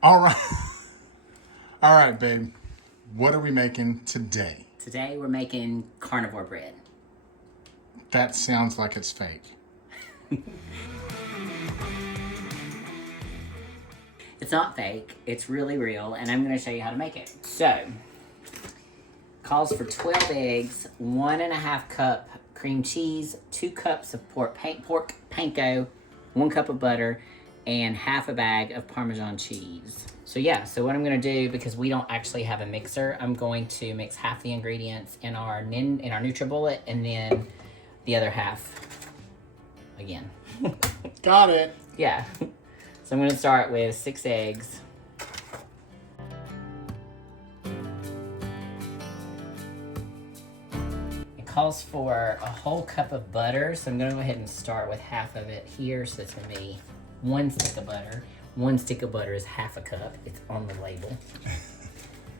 All right. All right, babe. What are we making today? Today we're making carnivore bread. That sounds like it's fake. It's not fake, it's really real, and I'm gonna show you how to make it. So, calls for 12 eggs, 1.5 cup cream cheese, 2 cups of pork panko, 1 cup of butter, and half a bag of Parmesan cheese. So yeah, so what I'm gonna do, because we don't actually have a mixer, I'm going to mix half the ingredients in our NutriBullet, and then the other half again. Got it. Yeah. So I'm gonna start with 6 eggs. It calls for a whole cup of butter, so I'm gonna go ahead and start with half of it here. So it's gonna be 1 stick of butter. 1 stick of butter is half a cup. It's on the label.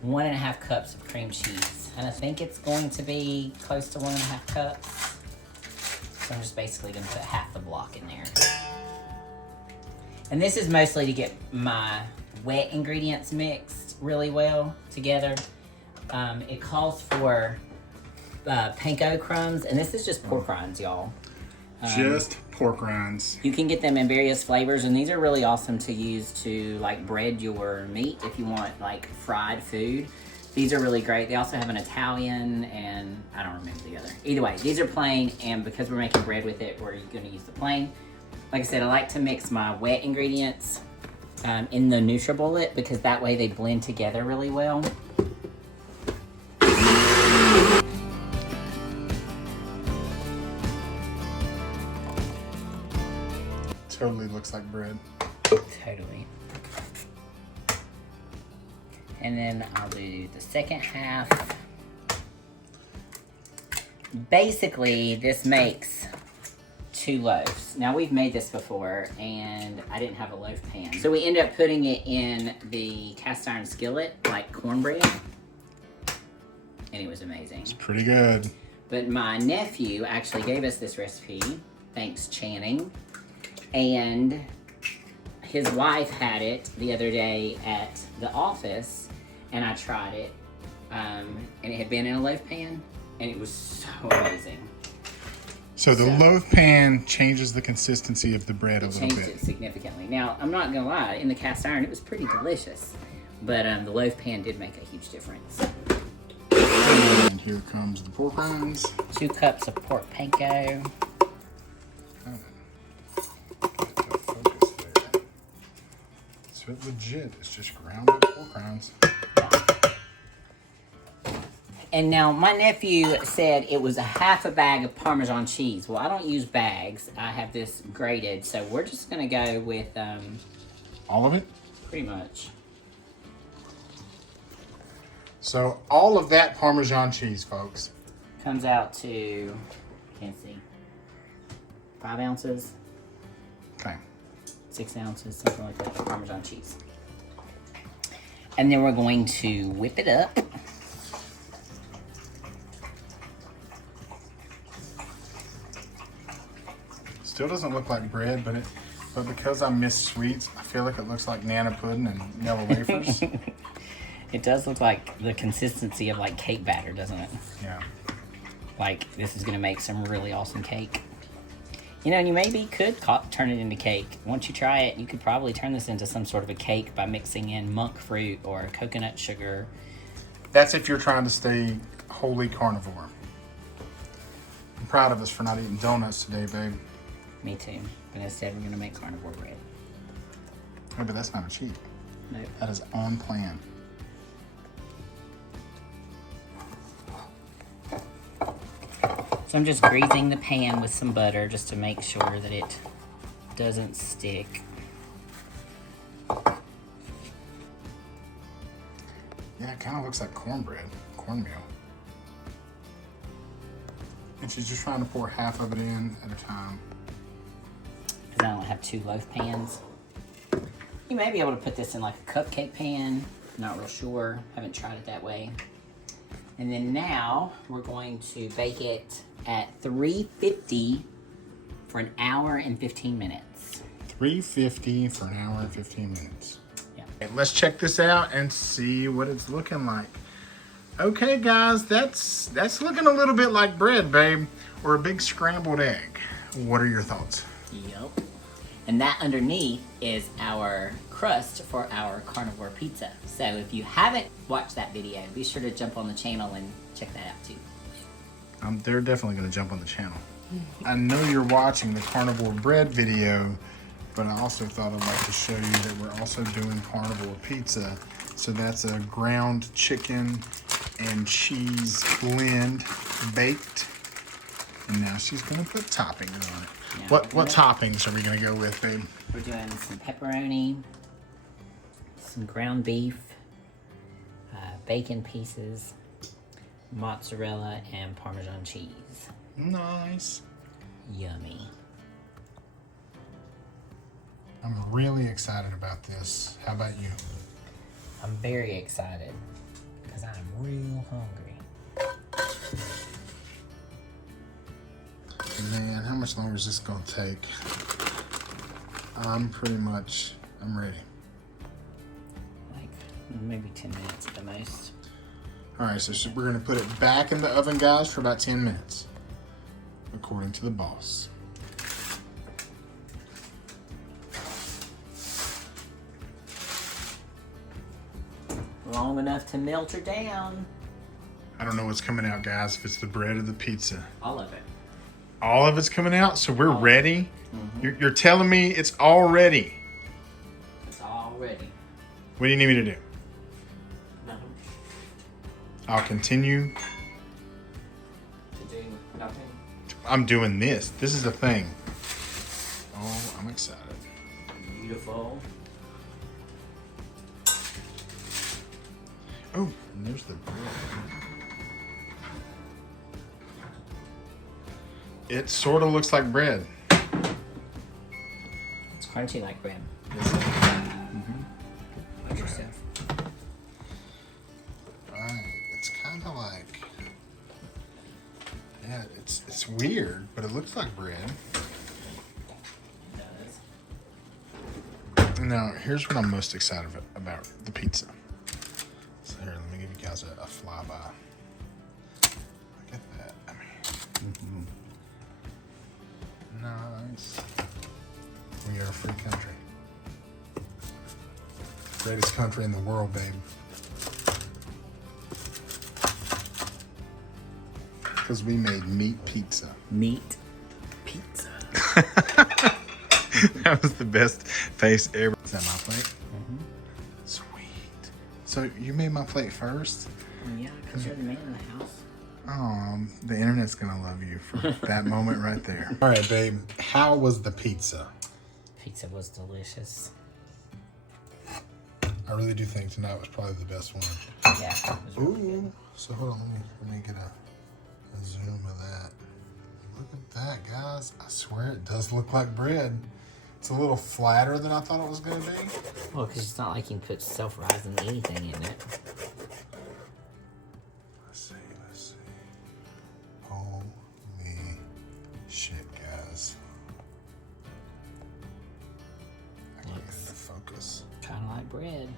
1.5 cups of cream cheese. And I think it's going to be close to 1.5 cups. So I'm just basically gonna put half the block in there. And this is mostly to get my wet ingredients mixed really well together. It calls for panko crumbs, and this is just pork rinds, y'all. Just pork rinds. You can get them in various flavors, and these are really awesome to use to like bread your meat if you want like fried food. These are really great. They also have an Italian, and I don't remember the other. Either way, these are plain, and because we're making bread with it, we're gonna use the plain. Like I said, I like to mix my wet ingredients in the NutriBullet because that way they blend together really well. Totally looks like bread. Totally. And then I'll do the second half. Basically, this makes 2 loaves. Now we've made this before and I didn't have a loaf pan. So we ended up putting it in the cast iron skillet like cornbread. And it was amazing. It's pretty good. But my nephew actually gave us this recipe. Thanks, Channing. And his wife had it the other day at the office and I tried it. And it had been in a loaf pan and it was so amazing. So the loaf pan changes the consistency of the bread a little bit. Changed it significantly. Now, I'm not gonna lie, in the cast iron, it was pretty delicious. But the loaf pan did make a huge difference. And here comes the pork rinds. 2 cups of pork panko. Focus there. So it's legit. It's just ground up pork rinds. And now my nephew said it was a half a bag of Parmesan cheese. Well, I don't use bags. I have this grated, so we're just gonna go with all of it? Pretty much. So all of that Parmesan cheese, folks. Comes out to, can't see, 5 ounces. Okay. 6 ounces, something like that, Parmesan cheese. And then we're going to whip it up. Still doesn't look like bread, but because I miss sweets, I feel like it looks like Nana pudding and yellow wafers. It does look like the consistency of like cake batter, doesn't it? Yeah. Like this is gonna make some really awesome cake. You know, and you maybe could turn it into cake. Once you try it, you could probably turn this into some sort of a cake by mixing in monk fruit or coconut sugar. That's if you're trying to stay wholly carnivore. I'm proud of us for not eating donuts today, babe. Me too. But instead, we're gonna make carnivore bread. Oh, but that's not a cheat. No. That is on plan. So I'm just greasing the pan with some butter just to make sure that it doesn't stick. Yeah, it kind of looks like cornbread, cornmeal. And she's just trying to pour half of it in at a time. Because I don't have 2 loaf pans. You may be able to put this in like a cupcake pan. Not real sure. Haven't tried it that way. And then now we're going to bake it at 350 for an hour and 15 minutes. 350 for an hour and 15 minutes. Yeah. Let's check this out and see what it's looking like. Okay, guys, that's looking a little bit like bread, babe, or a big scrambled egg. What are your thoughts? Yup. And that underneath is our crust for our carnivore pizza. So if you haven't watched that video, be sure to jump on the channel and check that out too. They're definitely going to jump on the channel. I know you're watching the carnivore bread video, but I also thought I'd like to show you that we're also doing carnivore pizza. So that's a ground chicken and cheese blend baked. And now she's going to put toppings on it. Yeah, What toppings are we going to go with, babe? We're doing some pepperoni, some ground beef, bacon pieces, mozzarella, and Parmesan cheese. Nice. Yummy. I'm really excited about this. How about you? I'm very excited because I'm real hungry. Man, how much longer is this going to take? I'm ready. Like maybe 10 minutes at the most. All right, so we're going to put it back in the oven, guys, for about 10 minutes, according to the boss. Long enough to melt her down. I don't know what's coming out, guys, if it's the bread or the pizza. All of it. All of it's coming out, so we're ready? Mm-hmm. You're telling me it's all ready? It's all ready. What do you need me to do? Nothing. I'll continue. To do nothing. I'm doing this. This is the thing. Oh, I'm excited. Beautiful. Oh, and there's the bread. It sort of looks like bread. It's crunchy like bread. Watch yourself. Right. It's kind of like, yeah, it's weird, but it looks like bread. It does. Now, here's what I'm most excited about the pizza. So here, let me give you guys a flyby. Look at that. I mean, nice. We are a free country. Greatest country in the world, babe. Because we made meat pizza. Meat pizza. That was the best face ever. Is that my plate? Sweet. So you made my plate first? Yeah, because you're the man in the house. Oh, the internet's gonna love you for that moment right there. All right, babe. How was the pizza? Pizza was delicious. I really do think tonight was probably the best one. Yeah. It was really good. So hold on, let me get a zoom of that. Look at that, guys. I swear it does look like bread. It's a little flatter than I thought it was gonna be. Well, because it's not like you can put self-rising anything in it. Let's see. Holy shit, guys. I can't get it to focus. Kind of like bread.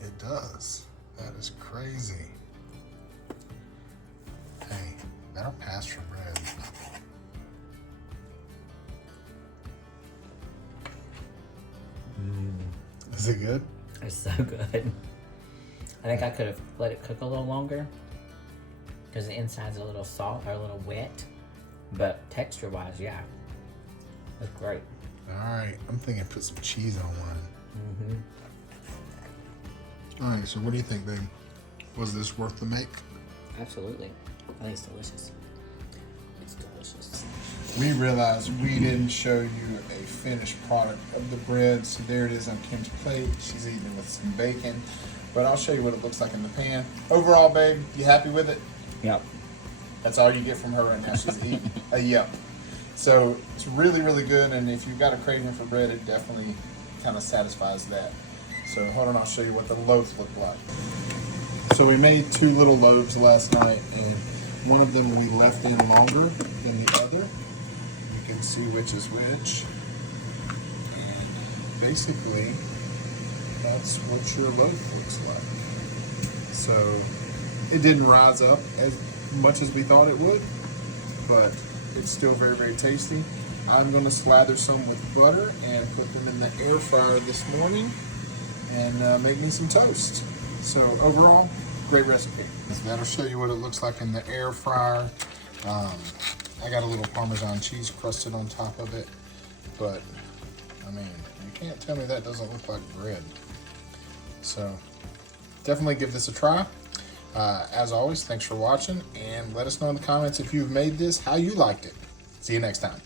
It does. That is crazy. Hey, that'll pass for bread. Is it good? It's so good. I think I could have let it cook a little longer because the inside's a little soft or a little wet, but texture-wise, yeah, it's great. All right, I'm thinking put some cheese on one. All right, so what do you think, babe? Was this worth the make? Absolutely. I think it's delicious. It's delicious. We realized we didn't show you a finished product of the bread, so there it is on Kim's plate. She's eating it with some bacon, but I'll show you what it looks like in the pan. Overall, babe, you happy with it? Yep. That's all you get from her right now. She's eating a yep. So it's really, really good, and if you've got a craving for bread, it definitely kind of satisfies that. So hold on, I'll show you what the loaves look like. So we made 2 little loaves last night, and one of them we left in longer than the other. You can see which is which. And basically, that's that's what your loaf looks like. So it didn't rise up as much as we thought it would, but it's still very, very tasty. I'm going to slather some with butter and put them in the air fryer this morning and make me some toast. So overall, great recipe. That'll show you what it looks like in the air fryer. I got a little Parmesan cheese crusted on top of it, but I mean, you can't tell me that doesn't look like bread. So definitely give this a try. As always, thanks for watching, and let us know in the comments if you've made this, how you liked it. See you next time.